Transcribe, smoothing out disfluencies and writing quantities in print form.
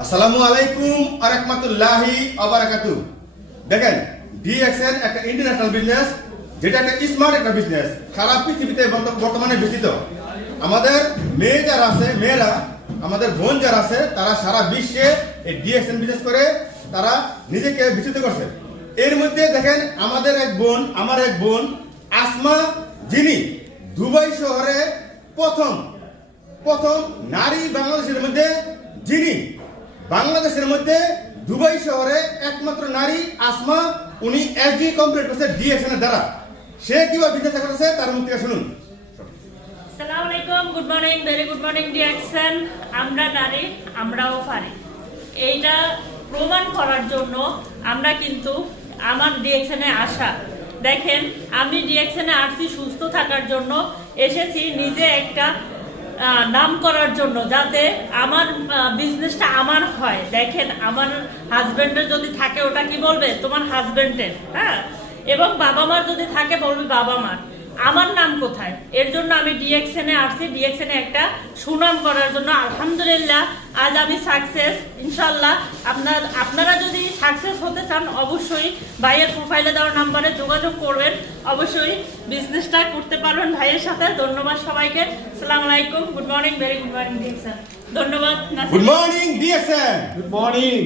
আসসালামু আলাইকুম ওয়া রাহমাতুল্লাহি ওয়া বারাকাতুহু। দেখেন, ডিএক্সএন একটা ইন্টারন্যাশনাল বিজনেস, যেটা একটা স্মার্ট একটা বিজনেস, সারা পৃথিবীতে বর্তমানে বিস্তৃত। আমাদের মেয়েরা আমাদের বোন যারা আছে, তারা সারা বিশ্বে এই ডিএক্সএন বিজনেস করে তারা নিজেকে বিস্তৃত করছে। এর মধ্যে দেখেন, আমার এক বোন আসমা, যিনি দুবাই শহরে প্রথম নারী বাংলাদেশের মধ্যে দুবাই শহরে একমাত্র নারী আসমা, উনি এসডি কমপ্লিট করছে ডিএক্সএন এর দ্বারা। সে কিভাবে বিজনেস করেছে তার মুখ থেকে শুনুন। আসসালামু আলাইকুম, good morning, very good morning DXN. আমরা নারী, আমরাও পারি, এইটা প্রমাণ করার জন্য আমরা কিন্তু আমার ডিএক্সএন এ আসা। দেখেন, আমি ডিএক্সএন এ আসছি সুস্থ থাকার জন্য, এসেছি নিজে একটা নাম করার জন্য, যাতে আমার বিজনেসটা আমার হয়। দেখেন, আমার হাজবেন্ডের যদি থাকে, ওটা কি বলবে? তোমার হাজবেন্ডের, হ্যাঁ। এবং বাবা মার যদি থাকে, বলবে বাবা মার। আমার নাম কোথায়? এর জন্য আমি ডিএক্সএন এ আসছি, ডিএক্সএন এ একটা সুনাম করার জন্য। আলহামদুলিল্লাহ, আজ আমি সাকসেস, ইনশাল্লাহ। আপনারা যদি সাকসেস হতে চান, অবশ্যই ভাইয়ের প্রোফাইলে দেওয়া নাম্বারে যোগাযোগ করবেন, অবশ্যই বিজনেসটা করতে পারবেন ভাইয়ের সাথে। ধন্যবাদ সবাইকে। আসসালামু আলাইকুম, good morning, very good morning DXN. ধন্যবাদ। Good morning DXN. Good morning.